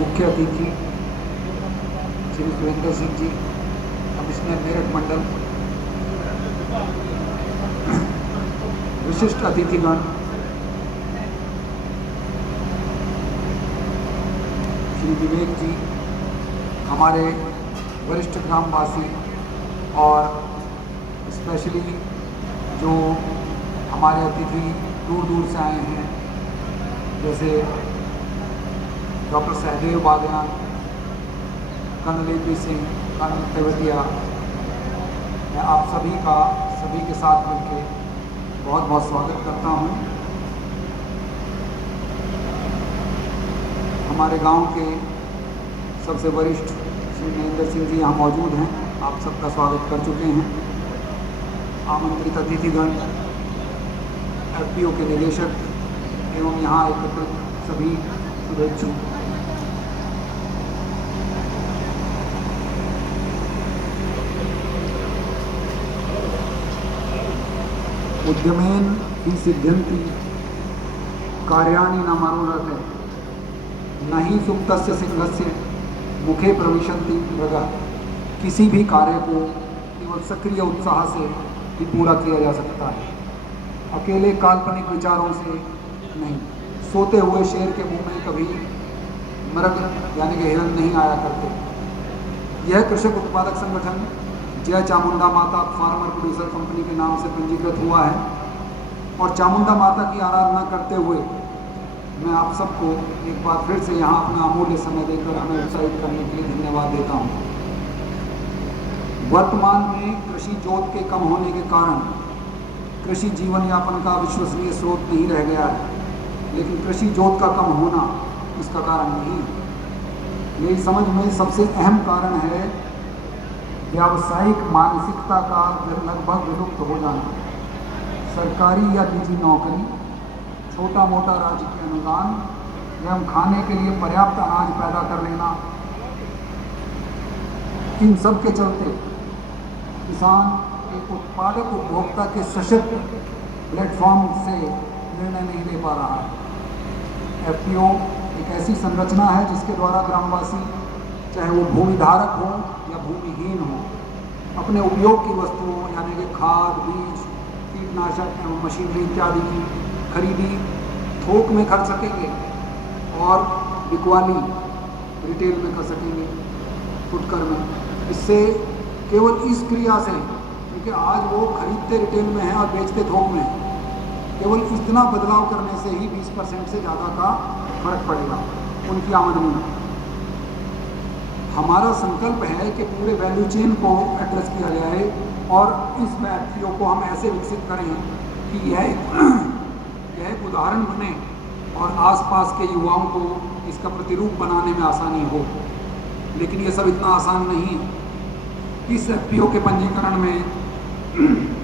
मुख्य अतिथि श्री सुरेंद्र सिंह जी, कमिश्नर मेरठ मंडल, विशिष्ट अतिथिगण, श्री विवेक जी, हमारे वरिष्ठ ग्रामवासी और स्पेशली जो हमारे अतिथि दूर दूर से आए हैं, जैसे doctor Sahdev Baliyan, colonel AP Singh, colonel Tewatia, मैं आप सभी का सभी के साथ मिलकर बहुत बहुत स्वागत करता हूं। हमारे गांव के सबसे वरिष्ठ श्री नरेंद्र सिंह जी यहाँ मौजूद हैं, आप सबका स्वागत कर चुके हैं। आमंत्रित अतिथिगण, FPO के निदेशक एवं यहाँ एकत्रित सभी शुभेच्छु, उद्यमेन ही सिद्ध्यन्ति कार्याणि न मनोरथे न ही सुप्तस्य सिंहस्य मुखे प्रविशन्ति मृगा। किसी भी कार्य को केवल सक्रिय उत्साह से ही पूरा किया जा सकता है, अकेले काल्पनिक विचारों से नहीं। सोते हुए शेर के मुंह में कभी मृग यानी कि हिरण नहीं आया करते। यह कृषक उत्पादक संगठन जय चामुंडा माता फार्मर प्रोड्यूसर कंपनी के नाम से पंजीकृत हुआ है और चामुंडा माता की आराधना करते हुए मैं आप सबको एक बार फिर से यहाँ अपना अमूल्य समय देकर हमें उत्साहित करने के लिए धन्यवाद देता हूँ। वर्तमान में कृषि जोत के कम होने के कारण कृषि जीवन यापन का विश्वसनीय स्रोत नहीं रह गया है, लेकिन कृषि जोत का कम होना इसका कारण नहीं। मेरी समझ में सबसे अहम कारण है व्यावसायिक मानसिकता का लगभग विलुप्त हो जाना। सरकारी या निजी नौकरी, छोटा मोटा राजकीय अनुदान एवं खाने के लिए पर्याप्त अनाज पैदा कर लेना, इन सब के चलते किसान एक उत्पादक उपभोक्ता के सशक्त प्लेटफॉर्म से निर्णय नहीं ले पा रहा है। FPO एक ऐसी संरचना है जिसके द्वारा ग्रामवासी, चाहे वो भूमिधारक हो या भूमिहीन हो, अपने उपयोग की वस्तुओं यानी कि खाद, बीज, कीटनाशक एवं मशीनरी इत्यादि की खरीदी थोक में कर सकेंगे और बिकवाली रिटेल में कर सकेंगे, फुटकर में। इससे केवल इस क्रिया से, क्योंकि आज वो खरीदते रिटेल में हैं और बेचते थोक में हैं, केवल इतना बदलाव करने से ही 20% से ज़्यादा का फर्क पड़ेगा उनकी आमदनी में। हमारा संकल्प है कि पूरे वैल्यू चेन को एड्रेस किया जाए और इस FPO को हम ऐसे विकसित करें कि यह एक उदाहरण बने और आसपास के युवाओं को इसका प्रतिरूप बनाने में आसानी हो। लेकिन ये सब इतना आसान नहीं है। इस FPO के पंजीकरण में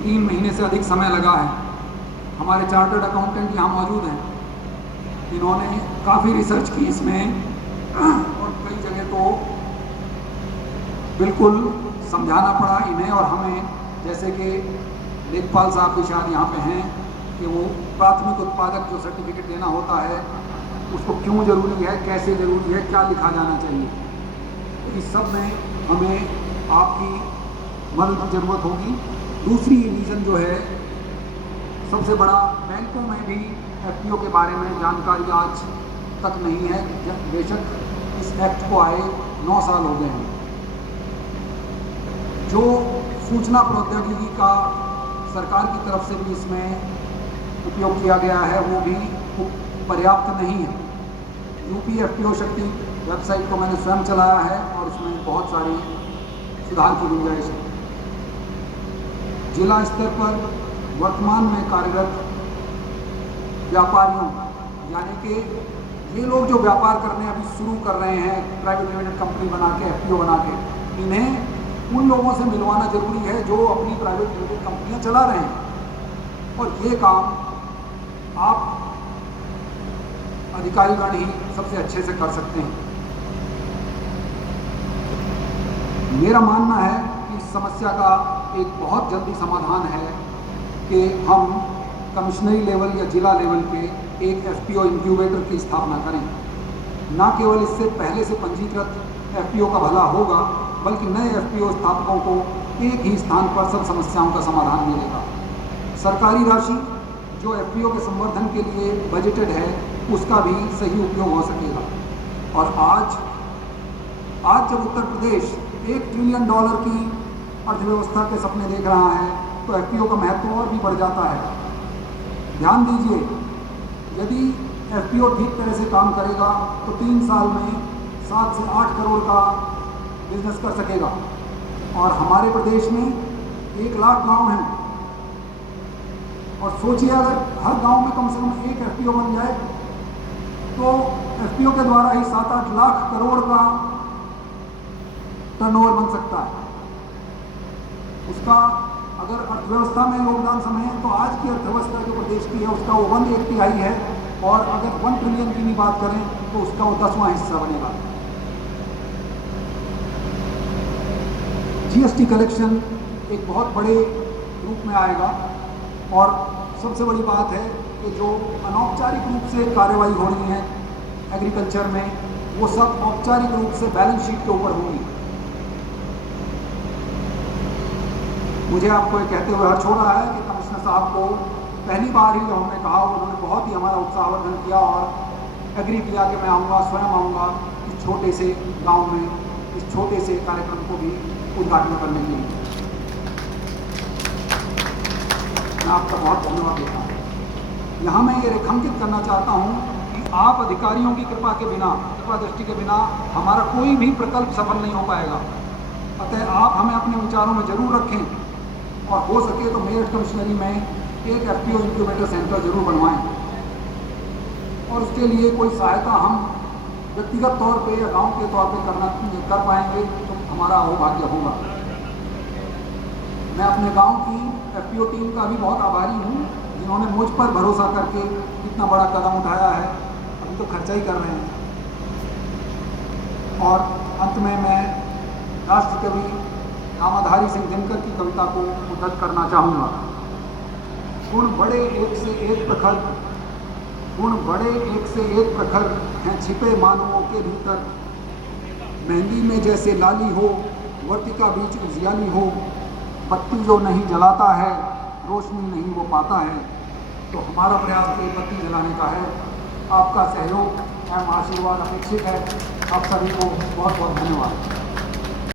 3 महीने से अधिक समय लगा है। हमारे चार्टर्ड अकाउंटेंट यहाँ मौजूद हैं, इन्होंने काफ़ी रिसर्च की इसमें और कई जगह तो बिल्कुल समझाना पड़ा इन्हें और हमें, जैसे कि लेखपाल साहब भी शायद यहाँ पे हैं, कि वो प्राथमिक उत्पादक जो सर्टिफिकेट देना होता है उसको क्यों ज़रूरी है, कैसे ज़रूरी है, क्या लिखा जाना चाहिए। इस सब में हमें आपकी मदद की ज़रूरत होगी। दूसरी रीज़न जो है सबसे बड़ा, बैंकों में भी FPO के बारे में जानकारी आज तक नहीं है। बेशक इस एक्ट को आए 9 साल हो गए हैं। जो सूचना प्रौद्योगिकी का सरकार की तरफ से भी इसमें उपयोग किया गया है वो भी पर्याप्त नहीं है। UP FPO शक्ति वेबसाइट को मैंने स्वयं चलाया है और उसमें बहुत सारी सुधार की गुंजाइश है। जिला स्तर पर वर्तमान में कार्यरत व्यापारियों, यानी कि ये लोग जो व्यापार करने अभी शुरू कर रहे हैं, प्राइवेट लिमिटेड कंपनी बना के, FPO बना के, इन्हें उन लोगों से मिलवाना जरूरी है जो अपनी प्राइवेट लिमिटेड कंपनियां चला रहे हैं। और ये काम आप अधिकारीगण ही सबसे अच्छे से कर सकते हैं। मेरा मानना है कि इस समस्या का एक बहुत जल्दी समाधान है कि हम कमिश्नरी लेवल या जिला लेवल पे एक FPO इंक्यूबेटर की स्थापना करें। न केवल इससे पहले से पंजीकृत एफपीओ का भला होगा, बल्कि नए एफपीओ स्थापकों को एक ही स्थान पर सब समस्याओं का समाधान मिलेगा। सरकारी राशि जो एफपीओ के संवर्धन के लिए बजटेड है, उसका भी सही उपयोग हो सकेगा। और आज जब उत्तर प्रदेश $1 ट्रिलियन की अर्थव्यवस्था के सपने देख रहा है, तो एफपीओ का महत्व और भी बढ़ जाता है। ध्यान दीजिए, यदि एफपीओ ठीक तरह से काम करेगा तो 3 साल में 7 से 8 करोड़ का बिजनेस कर सकेगा। और हमारे प्रदेश में 1 लाख गांव हैं, और सोचिए अगर हर गांव में कम से कम एक एफपीओ बन जाए, तो एफपीओ के द्वारा ही 7-8 लाख करोड़ का टर्नओवर बन सकता है। उसका अगर अर्थव्यवस्था में योगदान समझे तो आज की अर्थव्यवस्था जो प्रदेश की है उसका वो 1/8 है, और अगर 1 ट्रिलियन की भी बात करें तो उसका वो 10वां हिस्सा बनेगा। जीएसटी कलेक्शन एक बहुत बड़े रूप में आएगा, और सबसे बड़ी बात है कि जो अनौपचारिक रूप से कार्रवाई हो रही है एग्रीकल्चर में, वो सब औपचारिक रूप से बैलेंस शीट के ऊपर होंगी। मुझे आपको ये कहते हुए हर्ष हो रहा है कि कमिश्नर साहब को पहली बार ही जब हमने कहा, उन्होंने बहुत ही हमारा उत्साहवर्धन किया और एग्री किया कि मैं आऊँगा, स्वयं आऊँगा इस छोटे से गांव में, इस छोटे से कार्यक्रम को भी उद्घाटन करने के लिए। मैं आपका बहुत धन्यवाद देता हूँ। यहाँ मैं ये रेखांकित करना चाहता हूँ कि आप अधिकारियों की कृपा के बिना, कृपा दृष्टि के बिना हमारा कोई भी प्रकल्प सफल नहीं हो पाएगा। अतः आप हमें अपने विचारों में जरूर रखें, और हो सके तो मेरठ कमिश्नरी में एक एफपीओ इंक्यूबेटर सेंटर जरूर बनवाएं, और उसके लिए कोई सहायता हम व्यक्तिगत तौर पे या गांव के तौर पे कर पाएंगे तो हमारा अहोभाग्य होगा। मैं अपने गांव की एफपीओ टीम का भी बहुत आभारी हूँ, जिन्होंने मुझ पर भरोसा करके इतना बड़ा कदम उठाया है। अभी तो खर्चा ही कर रहे हैं। और अंत में मैं राष्ट्र कवि रामाधारी सिंह दिनकर की कविता को उद्धृत करना चाहूँगा। गुण बड़े एक से एक प्रखर, गुण बड़े एक से एक प्रखर हैं छिपे मानवों के भीतर। मेहंदी में जैसे लाली हो, वर्तिका बीच उजियाली हो। बत्ती जो नहीं जलाता है, रोशनी नहीं वो पाता है। तो हमारा प्रयास तो बत्ती जलाने का है। आपका सहयोग एवं आशीर्वाद अपेक्षित है। आप सभी को बहुत बहुत धन्यवाद।